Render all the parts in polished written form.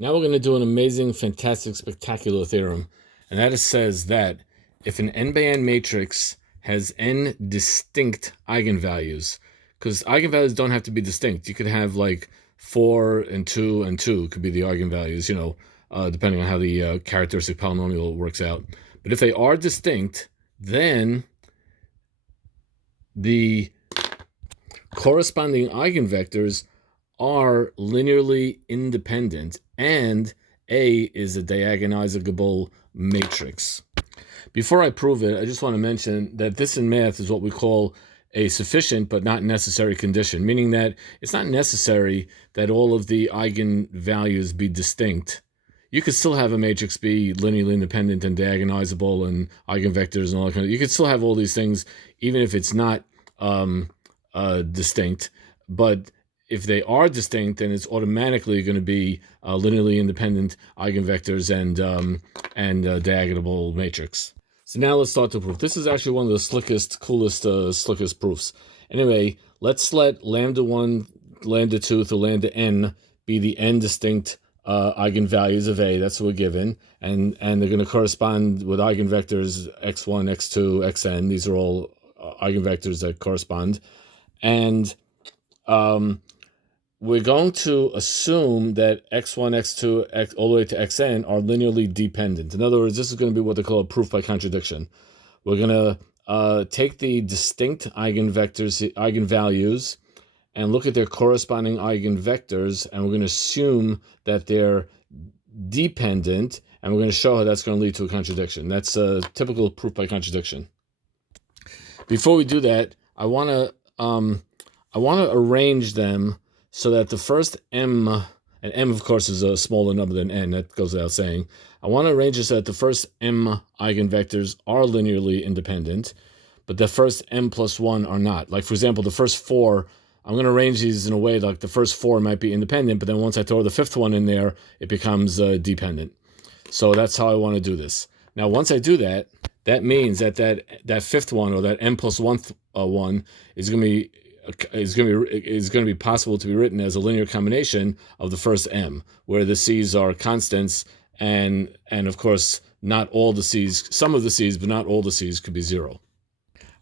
Now we're going to do an amazing, fantastic, spectacular theorem, and that says that if an n by n matrix has n distinct eigenvalues, because eigenvalues don't have to be distinct. You could have like 4 and 2 and 2 could be the eigenvalues, depending on how the characteristic polynomial works out. But if they are distinct, then the corresponding eigenvectors are linearly independent, and A is a diagonalizable matrix. Before I prove it, I just want to mention that this in math is what we call a sufficient but not necessary condition, meaning that it's not necessary that all of the eigenvalues be distinct. You could still have a matrix be linearly independent and diagonalizable and eigenvectors and all that kind of. You could still have all these things even if it's not distinct, but if they are distinct, then it's automatically going to be linearly independent eigenvectors and diagonal matrix. So now let's start the proof. This is actually one of the slickest, coolest, slickest proofs. Anyway, let's let lambda 1, lambda 2 through lambda n be the n distinct eigenvalues of A. That's what we're given. And they're going to correspond with eigenvectors x1, x2, xn. These are all eigenvectors that correspond. And we're going to assume that x1, x2, all the way to xn are linearly dependent. In other words, this is going to be what they call a proof by contradiction. We're going to take the distinct eigenvalues, and look at their corresponding eigenvectors, and we're going to assume that they're dependent, and we're going to show how that's going to lead to a contradiction. That's a typical proof by contradiction. Before we do that, I want to arrange them so that the first m, and m of course is a smaller number than n, that goes without saying. I want to arrange it so that the first m eigenvectors are linearly independent, but the first m plus 1 are not. Like for example, the first 4, I'm going to arrange these in a way like the first 4 might be independent, but then once I throw the 5th one in there, it becomes dependent. So that's how I want to do this. Now once I do that, that means that 5th one, or that m plus 1 one, is going to be possible to be written as a linear combination of the first m, where the c's are constants, and of course not all the c's, some of the c's, but not all the c's could be 0.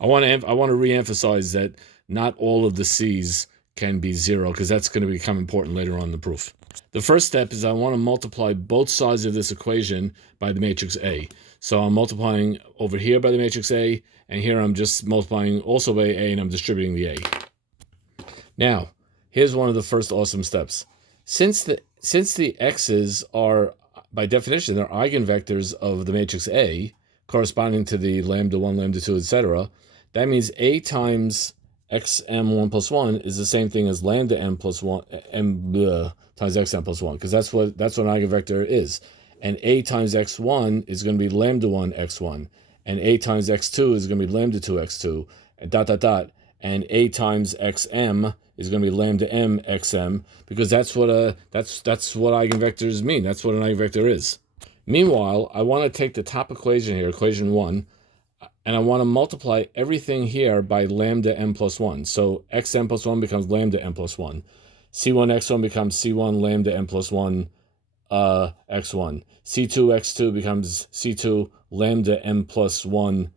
I want to re-emphasize that not all of the c's can be 0, because that's going to become important later on in the proof. The first step is I want to multiply both sides of this equation by the matrix A. So I'm multiplying over here by the matrix A, and here I'm just multiplying also by A, and I'm distributing the A. Now, here's one of the first awesome steps. Since the x's are, by definition, they're eigenvectors of the matrix A, corresponding to the lambda 1, lambda 2, etc., that means A times xm1 plus 1 is the same thing as lambda n plus 1 times xm plus 1, because that's what an eigenvector is. And A times x1 is going to be lambda 1 x1, and A times x2 is going to be lambda 2 x2, and dot dot dot. And A times xm is going to be lambda m xm, because that's what eigenvectors mean. That's what an eigenvector is. Meanwhile, I want to take the top equation here, equation 1, and I want to multiply everything here by lambda m plus 1. So xm plus 1 becomes lambda m plus 1. C1 x1 becomes C1 lambda m plus 1 x1. C2 x2 becomes C2 lambda m plus 1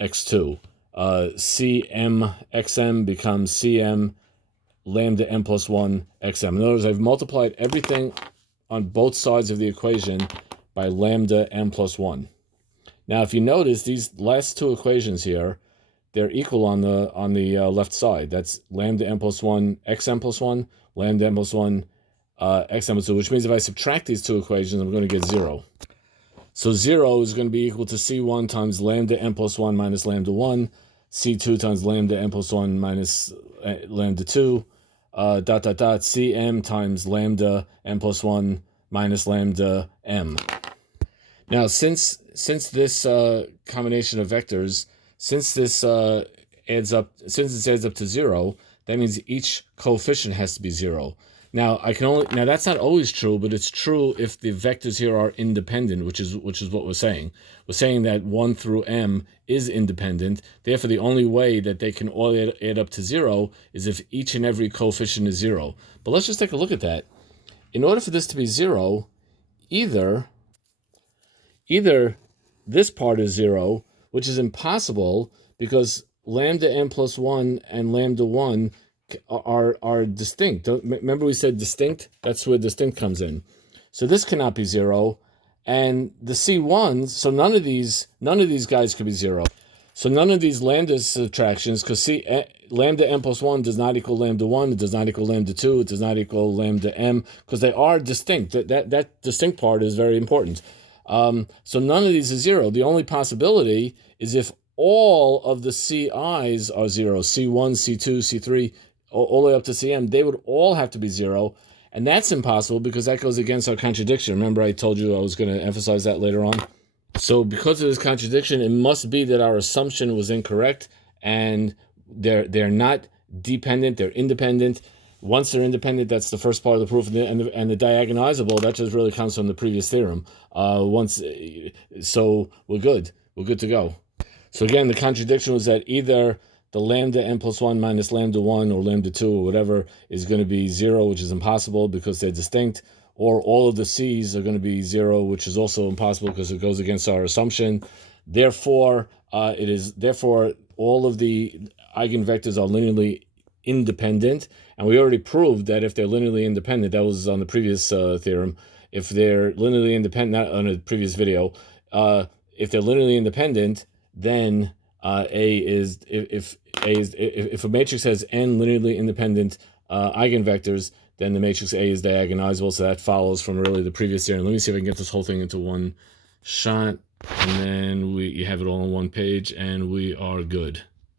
x2. Cm xm becomes Cm lambda m plus 1 xm. In other words, I've multiplied everything on both sides of the equation by lambda m plus 1. Now, if you notice, these last two equations here, they're equal on the left side. That's lambda m plus 1 xm plus 1, lambda m plus 1 xm plus 2, which means if I subtract these two equations, I'm going to get 0. So 0 is going to be equal to C1 times lambda m plus 1 minus lambda 1, C2 times lambda m plus 1 minus lambda 2, dot dot dot, Cm times lambda m plus 1 minus lambda m. Now, since this combination of vectors, since this adds up to 0, that means each coefficient has to be 0. Now that's not always true, but it's true if the vectors here are independent, which is what we're saying. We're saying that 1 through m is independent. Therefore, the only way that they can all add up to 0 is if each and every coefficient is 0. But let's just take a look at that. in order for this to be 0, either this part is 0, which is impossible because lambda n plus 1 and lambda 1 are distinct. Remember we said distinct? That's where distinct comes in. So this cannot be 0, and the C1s, so none of these guys could be 0. So none of these lambda subtractions, because lambda n plus 1 does not equal lambda 1, it does not equal lambda 2, it does not equal lambda m, because they are distinct. That distinct part is very important. So none of these is 0. The only possibility is if all of the CIs are 0, C1, C2, C3, all the way up to CM, they would all have to be 0. And that's impossible because that goes against our contradiction. Remember I told you I was going to emphasize that later on? So because of this contradiction, it must be that our assumption was incorrect, and they're not dependent, they're independent. Once they're independent, that's the first part of the proof, and the diagonalizable, that just really comes from the previous theorem. So we're good to go. So again, the contradiction was that either the lambda n plus 1 minus lambda 1 or lambda 2 or whatever is going to be 0, which is impossible because they're distinct, or all of the C's are going to be 0, which is also impossible because it goes against our assumption. Therefore, all of the eigenvectors are linearly independent, and we already proved that if they're linearly independent, that was on the previous theorem, if they're linearly independent, not on a previous video, if they're linearly independent, then if a matrix has n linearly independent eigenvectors, then the matrix A is diagonalizable. So that follows from really the previous theorem. Let me see if I can get this whole thing into one shot, and then you have it all on one page, and we are good.